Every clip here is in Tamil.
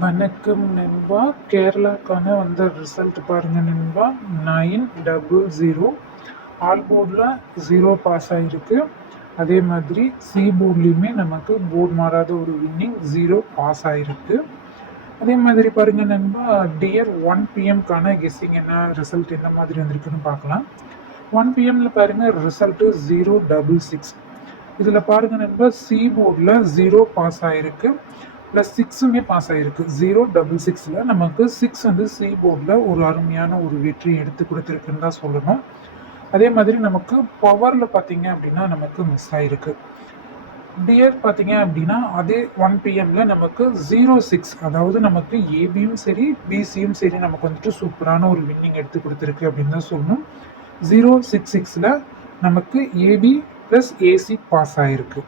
வணக்கம் நண்பா. கேரளாக்கான வந்த ரிசல்ட் பாருங்க நண்பா. 900. ஆல் போர்டில் 0 பாஸ் ஆகிருக்கு. அதே மாதிரி சி போர்ட்லேயுமே நமக்கு போர்டு மாறாத ஒரு வின்னிங் 0 பாஸ் ஆகிருக்கு. அதே மாதிரி பாருங்க நண்பா, டியர் 1 பிஎம்கான கெஸ்ஸிங் என்ன ரிசல்ட் என்ன மாதிரி வந்திருக்குன்னு பார்க்கலாம். 1 பிஎம்ல பாருங்க ரிசல்ட்டு 066. இதில் பாருங்க நண்பா, சி போர்டில் 0 பாஸ் ஆகிருக்கு, ப்ளஸ் 6மே பாஸ் ஆகிருக்கு. 066ல் நமக்கு 6 வந்து சி போர்டில் ஒரு அருமையான ஒரு வெற்றி எடுத்து கொடுத்துருக்குன்னு தான் சொல்லணும். அதே மாதிரி நமக்கு பவரில் பார்த்தீங்க அப்படின்னா நமக்கு மிஸ் ஆகிருக்கு. டியர் பார்த்தீங்க அப்படின்னா அதே 1 பிஎம்ல நமக்கு 06, அதாவது நமக்கு ஏபியும் சரி பிசியும் சரி நமக்கு வந்துட்டு சூப்பரான ஒரு வின்னிங் எடுத்து கொடுத்துருக்கு அப்படின்னு தான் சொல்லணும். 066ல் நமக்கு ஏபி ப்ளஸ் ஏசி பாஸ் ஆகிருக்கு.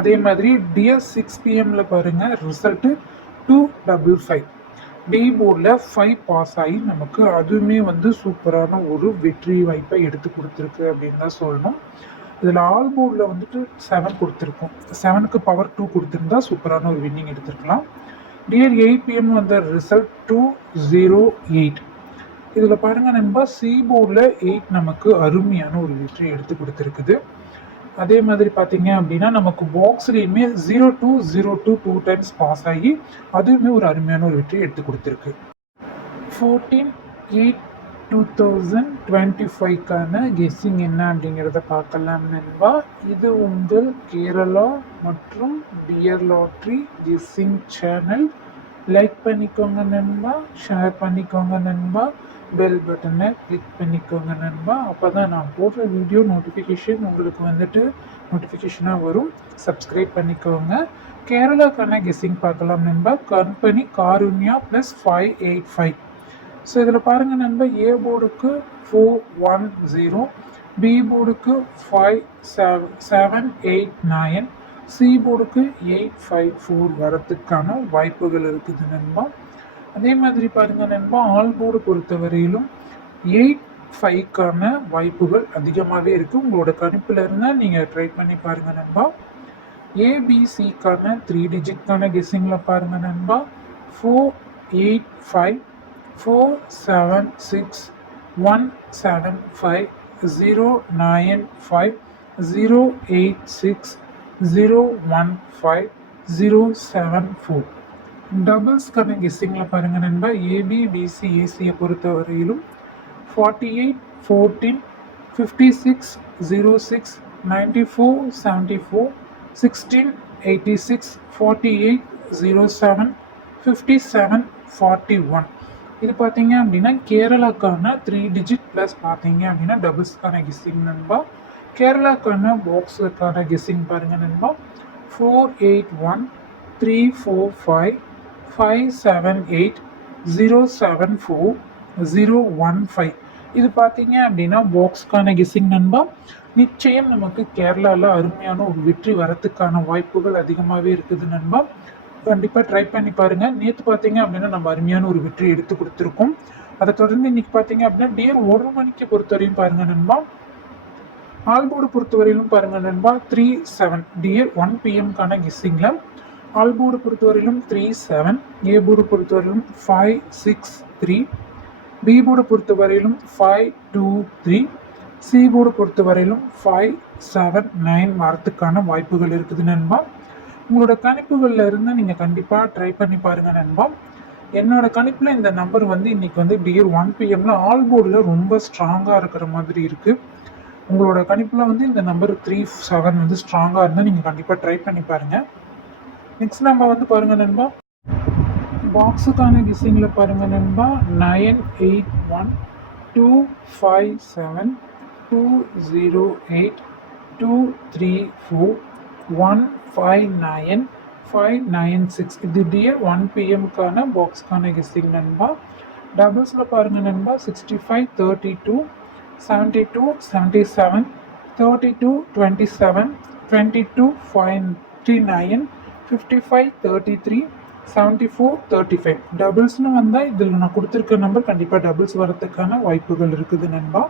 அதே மாதிரி டியர் 6 பிஎம்ல பாருங்க ரிசல்ட்டு 255. டி போர்டில் 5 பாஸ் ஆகி நமக்கு அதுவுமே வந்து சூப்பரான ஒரு வெற்றி வாய்ப்பை எடுத்து கொடுத்துருக்கு அப்படின்னு தான் சொல்லணும். இதில் ஆல் போர்டில் வந்துட்டு 7 கொடுத்துருக்கோம். 7க்கு பவர் 2 கொடுத்துருந்தா சூப்பரான ஒரு வின்னிங் எடுத்துருக்கலாம். டியர் 8 பிஎம் வந்த ரிசல்ட் 208. இதில் பாருங்கள் நண்பா, சி போர்டில் 8 நமக்கு அருமையான ஒரு வெற்றி எடுத்து கொடுத்துருக்குது. அதே மாதிரி பார்த்தீங்க அப்படின்னா நமக்கு பாக்ஸ்லேயுமே 0202 2 டைம்ஸ் பாஸ் ஆகி அதுவுமே ஒரு அருமையான ஒரு வெற்றி எடுத்து கொடுத்துருக்கு. 14/8/2025க்கான கெஸ்ஸிங் என்ன அப்படிங்கிறத பார்க்கலாம் நண்பா. இது உங்கள் கேரளா மற்றும் dear lottery guessing channel. Like பண்ணிக்கோங்க நண்பா, ஷேர் பண்ணிக்கோங்க நண்பா, பெல் பட்டனை கிளிக் பண்ணிக்கோங்க நண்பா. அப்போ தான் நான் போடுற வீடியோ நோட்டிஃபிகேஷன் உங்களுக்கு வந்துட்டு நோட்டிஃபிகேஷனாக வரும். சப்ஸ்கிரைப் பண்ணிக்கோங்க. கேரளாக்கான கெஸ்ஸிங் பார்க்கலாம் நண்பா. Company Karunya plus 585. ஸோ இதில் பாருங்கள் நண்பா, ஏ போர்டுக்கு 410, பி போர்டுக்கு 5789, சி போர்டுக்கு 854 வரத்துக்கான வாய்ப்புகள் இருக்குது நண்பா. அதே மாதிரி பாருங்கள் நண்பா, ஆல் போர்டு பொறுத்தவரையிலும் 85க்கான வாய்ப்புகள் அதிகமாகவே இருக்குது. உங்களோட கணிப்பில் இருந்தால் நீங்கள் ட்ரை பண்ணி பாருங்கள் நண்பா. ஏபிசிக்கான 3 டிஜிட்கான கெஸ்ஸிங்கில் பாருங்கள் நண்பா. 485, 476, 175, 095, 086, 015, 074. டபுள்ஸ்க்கான கெஸ்ஸிங்கில் பாருங்கள் நண்பா. ஏபி பிசி ஏசியை பொறுத்தவரையிலும் 48, 14, 56, 06, 94, 74, 16, 86, 48, 07, 57, 41. இது பார்த்தீங்க அப்படின்னா கேரளாக்கான 3 டிஜிட் ப்ளஸ் பார்த்தீங்க அப்படின்னா டபுள்ஸ்க்கான கெஸ்ஸிங் நண்பா. கேரளாக்கான பாக்ஸுக்கான கெஸ்ஸிங் பாருங்கள் நண்பா. 481, 345, 578, 074, 015. இது பார்த்தீங்க அப்படின்னா பாக்ஸ்க்கான கெஸ்ஸிங் நண்பா. நிச்சயம் நமக்கு கேரளாவில் அருமையான ஒரு வெற்றி வரத்துக்கான வாய்ப்புகள் அதிகமாகவே இருக்குது நண்பா. கண்டிப்பாக ட்ரை பண்ணி பாருங்கள். நேற்று பார்த்தீங்க அப்படின்னா நம்ம அருமையான ஒரு வெற்றி எடுத்து கொடுத்துருக்கோம். அதை தொடர்ந்து இன்னைக்கு பார்த்தீங்க அப்படின்னா டியர் 1 மணிக்கு பொறுத்தவரையும் பாருங்கள் நண்பா. ஆல்போர்டு பொறுத்தவரையிலும் பாருங்கள் நண்பா 37. டியர் 1 பிஎம்கான கெஸ்ஸிங்கில் ஆல்போர்டு பொறுத்தவரையிலும் 37, ஏ போர்டு பொறுத்தவரையிலும் 563, பி போர்டு பொறுத்தவரையிலும் 523, சி போர்டு பொறுத்தவரையிலும் 579 வரத்துக்கான வாய்ப்புகள் இருக்குது நண்பா. உங்களோட கணிப்புகளில் இருந்து நீங்கள் கண்டிப்பாக ட்ரை பண்ணி பாருங்கள் நண்பா. என்னோட கணிப்பில் இந்த நம்பர் வந்து இன்னைக்கு வந்து டியர் 1 பிஎம்ல ஆல் போர்டில் ரொம்ப ஸ்ட்ராங்காக இருக்கிற மாதிரி இருக்குது. உங்களோட கணிப்பில் வந்து இந்த நம்பர் 37 வந்து ஸ்ட்ராங்காக இருந்தால் நீங்கள் கண்டிப்பாக ட்ரை பண்ணி பாருங்கள். நெக்ஸ்ட் நம்ம வந்து பாருங்கள் நண்பா, பாக்ஸுக்கான கெஸ்ஸிங்கில் பாருங்கள் நண்பா. 981, 257, 208, 234, 159, 596. இது டியர் 1 பிஎம்க்கான பாக்ஸ்க்கான கெஸ்ஸிங் நண்பா. டபுள்ஸில் பாருங்கள் நண்பா. 65, 32, 72, 77, 32, 27, 22, 59, 55, 33, 74, 35. டபுள்ஸ்னு வந்தால் இதில் நான் கொடுத்துருக்க நம்பர் கண்டிப்பாக டபுள்ஸ் வரத்துக்கான வாய்ப்புகள் இருக்குது நண்பா.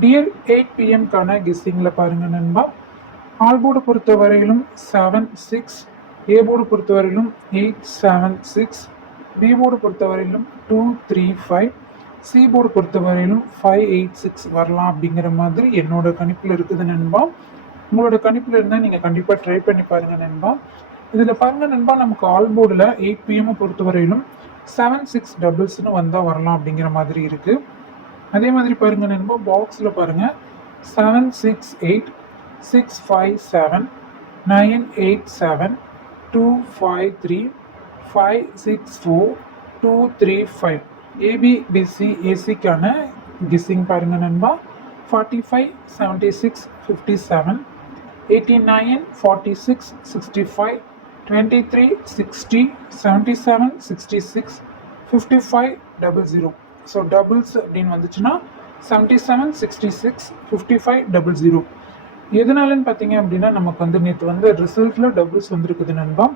டியர் 8 பிஎம்க்கான கெஸ்ஸிங்கில் பாருங்கள் நண்பா. ஆல்போர்டு பொறுத்த வரையிலும் 7, 6, ஏ போர்டு பொறுத்தவரையிலும் 876, பி போர்டு பொறுத்தவரையிலும் 235, சி போர்டு பொறுத்தவரையிலும் 586 வரலாம் அப்படிங்கிற மாதிரி என்னோட கணிப்பில் இருக்குது நண்பா. உங்களோட கணிப்பில் இருந்தால் நீங்கள் கண்டிப்பாக ட்ரை பண்ணி பாருங்கள் நண்பா. இதில் பாருங்கள் நண்பா, நமக்கு ஆல் போர்டில் 8 PM பொறுத்தவரையிலும் 76 டபுள்ஸ்னு வந்தால் வரலாம் அப்படிங்கிற மாதிரி இருக்குது. அதே மாதிரி பாருங்கள் நண்பா, பாக்ஸில் பாருங்கள் 768, 657, 987, 253, 564, 235. ஏபிபிசி ஏசிக்கான கிஸ்ஸிங் பாருங்கள் நண்பா. 45, 76, 57, 89, 46, 65, 23, 60, 77, 66, 55, 00. ஸோ டபுள்ஸ் அப்படின்னு வந்துச்சுன்னா 77, 66, 55, 00. எதனாலன்னு பார்த்தீங்க அப்படின்னா, நமக்கு வந்து நேற்று வந்து ரிசல்ட்டில் டபுள்ஸ் வந்துருக்குது நண்பா.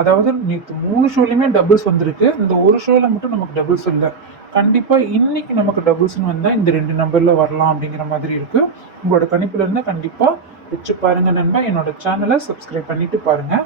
அதாவது நேற்று 3 ஷோலையுமே டபுள்ஸ் வந்திருக்கு. இந்த ஒரு ஷோவில் மட்டும் நமக்கு டபுள்ஸ் இல்லை. கண்டிப்பாக இன்னைக்கு நமக்கு டபுள்ஸ்னு வந்தால் இந்த 2 நம்பரில் வரலாம் அப்படிங்கிற மாதிரி இருக்குது. உங்களோட கணிப்பில் இருந்தால் கண்டிப்பாக வச்சு பாருங்கள் நண்பா. என்னோட சேனலை சப்ஸ்கிரைப் பண்ணிவிட்டு பாருங்கள்.